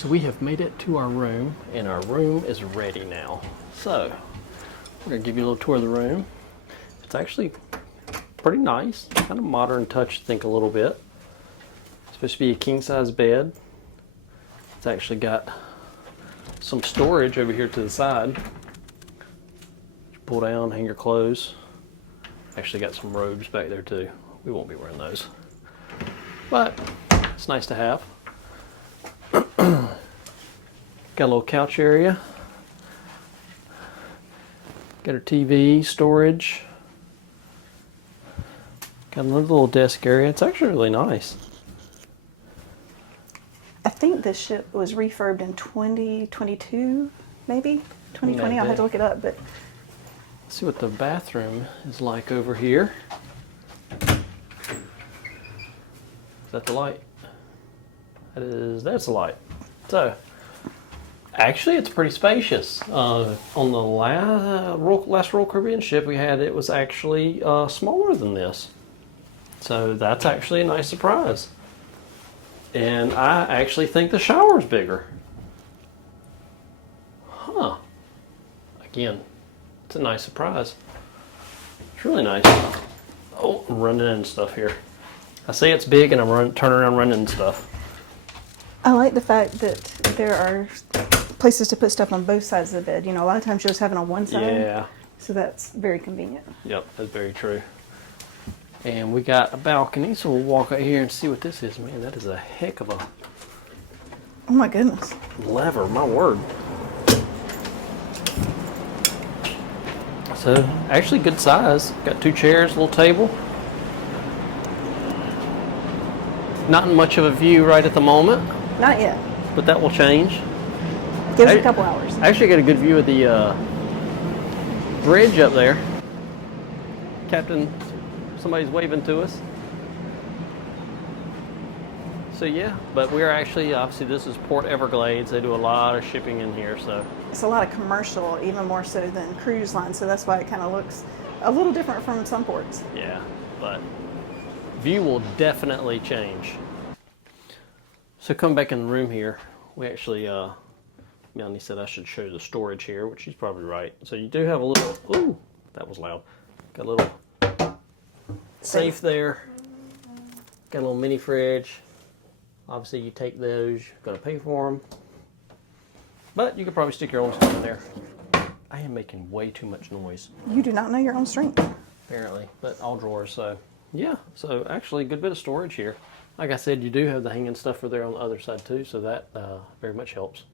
So we have made it to our room, and our room is ready now. So we're gonna give you a little tour of the room. It's actually pretty nice, kind of modern touch, I think, a little bit. It's supposed to be a king size bed. It's actually got some storage over here to the side. You pull down, hang your clothes. Actually got some robes back there too. We won't be wearing those, but it's nice to have. Got a little couch area. Got our TV, storage. Got another little desk area. It's actually really nice. I think this ship was refurbed in 2022, maybe? 2020, Maybe. I'll have to look it up, but Let's see what the bathroom is like over here. Is that the light? That's the light. So, actually it's pretty spacious. On the last Royal Caribbean ship we had, it was actually smaller than this. So that's actually a nice surprise. And I actually think the shower's bigger. Huh. Again, it's a nice surprise. It's really nice. Oh, I'm running into stuff here. I say it's big and I'm turning around running into stuff. I like the fact that there are places to put stuff on both sides of the bed. You know, a lot of times you'll just have it on one side. Yeah. So that's very convenient. Yep, that's very true. And we got a balcony, so we'll walk out here and see what this is. Man, that is a heck of a Oh my goodness. lever, my word. So, actually good size. Got 2 chairs, a little table. Not much of a view right at the moment, Not yet. but that will change. Give us a couple hours. I actually got a good view of the bridge up there. Captain, somebody's waving to us. So yeah, but we're actually, obviously this is Port Everglades. They do a lot of shipping in here, so. It's a lot of commercial, even more so than cruise line, so that's why it kind of looks a little different from some ports. Yeah, but view will definitely change. So come back in the room here. We actually, Melanie said I should show the storage here, which she's probably right. So you do have a little, ooh, that was loud. Got a little safe there. Got a little mini fridge. Obviously you take those, you're gonna pay for them. But you could probably stick your own stuff in there. I am making way too much noise, You do not know your own strength. apparently, but all drawers, so yeah. So actually a good bit of storage here. Like I said, you do have the hanging stuff for there on the other side too, so that very much helps.